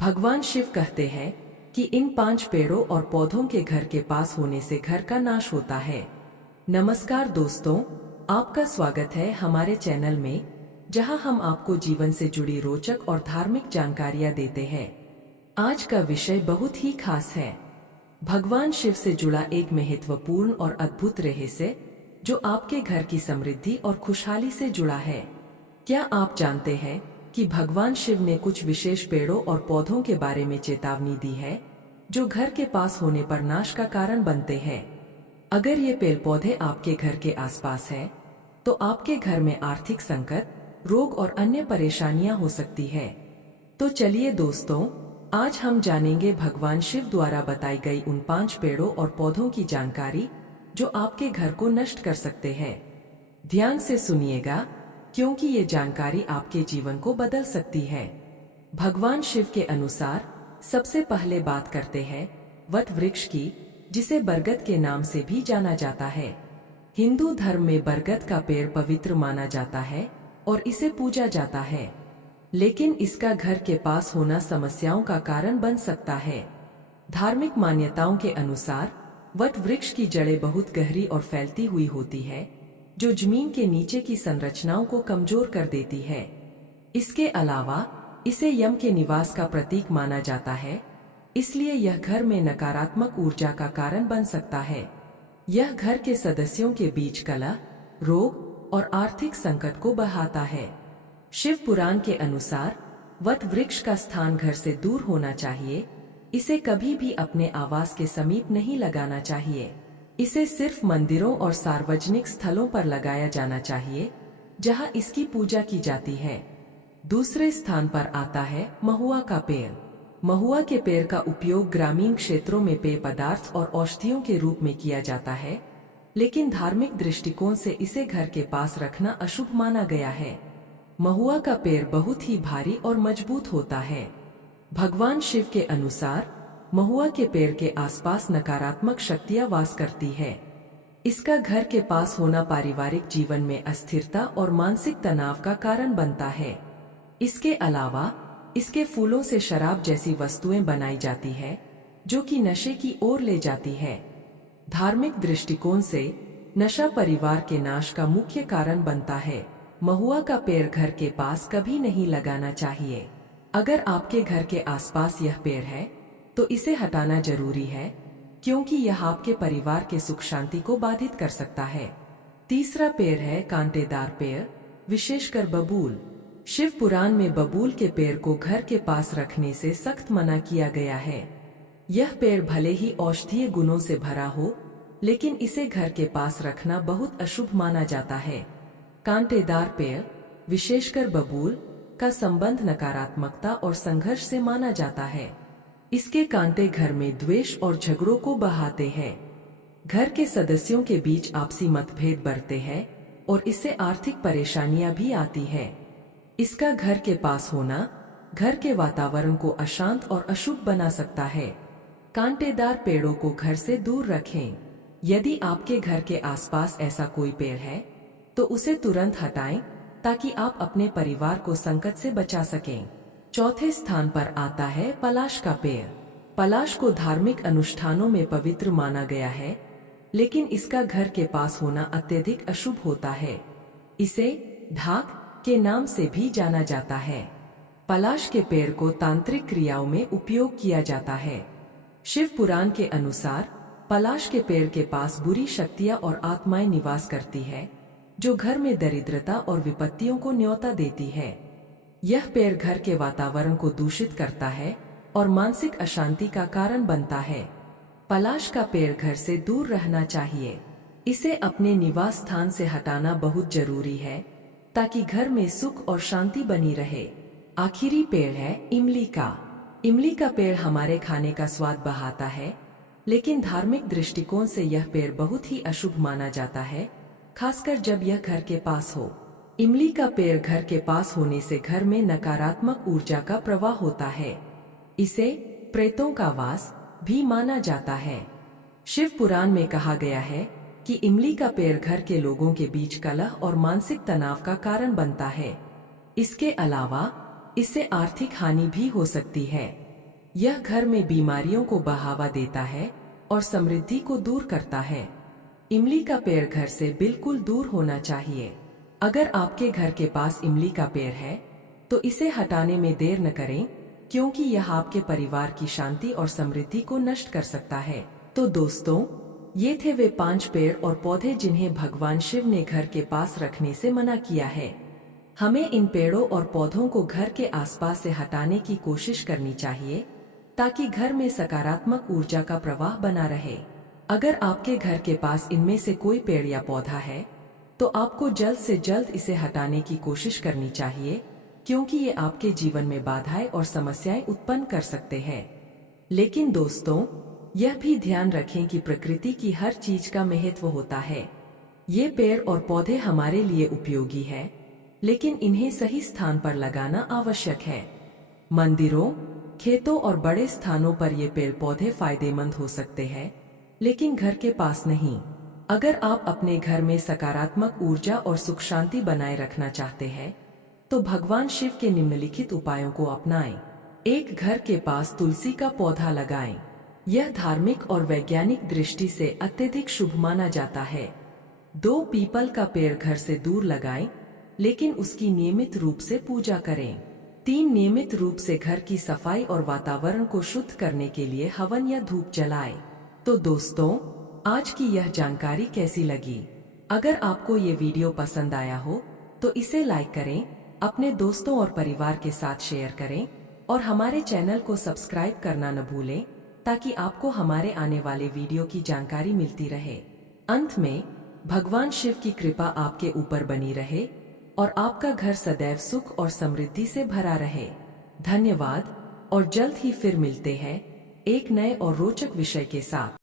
भगवान शिव कहते हैं कि इन 5 पेड़ों और पौधों के घर के पास होने से घर का नाश होता है। नमस्कार दोस्तों, आपका स्वागत है हमारे चैनल में, जहां हम आपको जीवन से जुड़ी रोचक और धार्मिक जानकारियां देते हैं। आज का विषय बहुत ही खास है। भगवान शिव से जुड़ा एक महत्वपूर्ण और अद्भुत रहस्य जो आपके घर की समृद्धि और खुशहाली से जुड़ा है। क्या आप जानते हैं कि भगवान शिव ने कुछ विशेष पेड़ों और पौधों के बारे में चेतावनी दी है, जो घर के पास होने पर नाश का कारण बनते हैं। अगर ये पेड़ पौधे आपके घर के आसपास है, तो आपके घर में आर्थिक संकट, रोग और अन्य परेशानियां हो सकती है। तो चलिए दोस्तों, आज हम जानेंगे भगवान शिव द्वारा बताई गई उन 5 पेड़ों और पौधों की जानकारी जो आपके घर को नष्ट कर सकते हैं। ध्यान से सुनिएगा, क्योंकि ये जानकारी आपके जीवन को बदल सकती है। भगवान शिव के अनुसार सबसे पहले बात करते हैं वट वृक्ष की, जिसे बरगद के नाम से भी जाना जाता है। हिंदू धर्म में बरगद का पेड़ पवित्र माना जाता है और इसे पूजा जाता है, लेकिन इसका घर के पास होना समस्याओं का कारण बन सकता है। धार्मिक मान्यताओं के अनुसार वट वृक्ष की जड़ें बहुत गहरी और फैलती हुई होती है, जो जमीन के नीचे की संरचनाओं को कमजोर कर देती है। इसके अलावा इसे यम के निवास का प्रतीक माना जाता है, इसलिए यह घर में नकारात्मक ऊर्जा का कारण बन सकता है। यह घर के सदस्यों के बीच कलह, रोग और आर्थिक संकट को बढ़ाता है। शिव पुराण के अनुसार वट वृक्ष का स्थान घर से दूर होना चाहिए। इसे कभी भी अपने आवास के समीप नहीं लगाना चाहिए। इसे सिर्फ मंदिरों और सार्वजनिक स्थलों पर लगाया जाना चाहिए, जहां इसकी पूजा की जाती है। दूसरे स्थान पर आता है महुआ का पेड़। महुआ के पेड़ का उपयोग ग्रामीण क्षेत्रों में पेय पदार्थ और औषधियों के रूप में किया जाता है, लेकिन धार्मिक दृष्टिकोण से इसे घर के पास रखना अशुभ माना गया है। महुआ का पेड़ बहुत ही भारी और मजबूत होता है। भगवान शिव के अनुसार महुआ के पेड़ के आसपास नकारात्मक शक्तियां वास करती है। इसका घर के पास होना पारिवारिक जीवन में अस्थिरता और मानसिक तनाव का कारण बनता है। इसके अलावा इसके फूलों से शराब जैसी वस्तुएं बनाई जाती है, जो कि नशे की ओर ले जाती है। धार्मिक दृष्टिकोण से नशा परिवार के नाश का मुख्य कारण बनता है। महुआ का पेड़ घर के पास कभी नहीं लगाना चाहिए। अगर आपके घर के आसपास यह पेड़ है, तो इसे हटाना जरूरी है, क्योंकि यह आपके परिवार के सुख शांति को बाधित कर सकता है। तीसरा पेड़ है कांटेदार पेड़, विशेषकर बबूल। शिव पुराण में बबूल के पेड़ को घर के पास रखने से सख्त मना किया गया है। यह पेड़ भले ही औषधीय गुणों से भरा हो, लेकिन इसे घर के पास रखना बहुत अशुभ माना जाता है। कांटेदार पेड़, विशेषकर बबूल, का संबंध नकारात्मकता और संघर्ष से माना जाता है। इसके कांटे घर में द्वेष और झगड़ों को बढ़ाते हैं। घर के सदस्यों के बीच आपसी मतभेद बढ़ते हैं और इससे आर्थिक परेशानियां भी आती है। इसका घर के पास होना घर के वातावरण को अशांत और अशुभ बना सकता है। कांटेदार पेड़ों को घर से दूर रखें। यदि आपके घर के आसपास ऐसा कोई पेड़ है, तो उसे तुरंत हटाएं, ताकि आप अपने परिवार को संकट से बचा सकें। चौथे स्थान पर आता है पलाश का पेड़। पलाश को धार्मिक अनुष्ठानों में पवित्र माना गया है, लेकिन इसका घर के पास होना अत्यधिक अशुभ होता है। इसे ढाक के नाम से भी जाना जाता है। पलाश के पेड़ को तांत्रिक क्रियाओं में उपयोग किया जाता है। शिव पुराण के अनुसार पलाश के पेड़ के पास बुरी शक्तियां और आत्माएं निवास करती है, जो घर में दरिद्रता और विपत्तियों को न्योता देती है। यह पेड़ घर के वातावरण को दूषित करता है और मानसिक अशांति का कारण बनता है। पलाश का पेड़ घर से दूर रहना चाहिए। इसे अपने निवास स्थान से हटाना बहुत जरूरी है, ताकि घर में सुख और शांति बनी रहे। आखिरी पेड़ है इमली का। इमली का पेड़ हमारे खाने का स्वाद बढ़ाता है, लेकिन धार्मिक दृष्टिकोण से यह पेड़ बहुत ही अशुभ माना जाता है, खासकर जब यह घर के पास हो। इमली का पेड़ घर के पास होने से घर में नकारात्मक ऊर्जा का प्रवाह होता है। इसे प्रेतों का वास भी माना जाता है। शिव पुराण में कहा गया है कि इमली का पेड़ घर के लोगों के बीच कलह और मानसिक तनाव का कारण बनता है। इसके अलावा इससे आर्थिक हानि भी हो सकती है। यह घर में बीमारियों को बढ़ावा देता है और समृद्धि को दूर करता है। इमली का पेड़ घर से बिल्कुल दूर होना चाहिए। अगर आपके घर के पास इमली का पेड़ है तो इसे हटाने में देर न करें, क्योंकि यह आपके परिवार की शांति और समृद्धि को नष्ट कर सकता है। तो दोस्तों, ये थे वे 5 पेड़ और पौधे जिन्हें भगवान शिव ने घर के पास रखने से मना किया है। हमें इन पेड़ों और पौधों को घर के आसपास से हटाने की कोशिश करनी चाहिए ताकि घर में सकारात्मक ऊर्जा का प्रवाह बना रहे। अगर आपके घर के पास इनमें से कोई पेड़ या पौधा है तो आपको जल्द से जल्द इसे हटाने की कोशिश करनी चाहिए, क्योंकि ये आपके जीवन में बाधाएं और समस्याएं उत्पन्न कर सकते हैं। लेकिन दोस्तों, यह भी ध्यान रखें कि प्रकृति की हर चीज का महत्व होता है। ये पेड़ और पौधे हमारे लिए उपयोगी है, लेकिन इन्हें सही स्थान पर लगाना आवश्यक है। मंदिरों, खेतों और बड़े स्थानों पर ये पेड़ पौधे फायदेमंद हो सकते हैं, लेकिन घर के पास नहीं। अगर आप अपने घर में सकारात्मक ऊर्जा और सुख शांति बनाए रखना चाहते हैं तो भगवान शिव के निम्नलिखित उपायों को अपनाएं। एक, घर के पास तुलसी का पौधा लगाएं। यह धार्मिक और वैज्ञानिक दृष्टि से अत्यधिक शुभ माना जाता है। 2, पीपल का पेड़ घर से दूर लगाएं, लेकिन उसकी नियमित रूप से पूजा करें। 3, नियमित रूप से घर की सफाई और वातावरण को शुद्ध करने के लिए हवन या धूप जलाएं। तो दोस्तों, आज की यह जानकारी कैसी लगी? अगर आपको ये वीडियो पसंद आया हो तो इसे लाइक करें, अपने दोस्तों और परिवार के साथ शेयर करें और हमारे चैनल को सब्सक्राइब करना न भूलें, ताकि आपको हमारे आने वाले वीडियो की जानकारी मिलती रहे। अंत में, भगवान शिव की कृपा आपके ऊपर बनी रहे और आपका घर सदैव सुख और समृद्धि से भरा रहे। धन्यवाद और जल्द ही फिर मिलते हैं एक नए और रोचक विषय के साथ।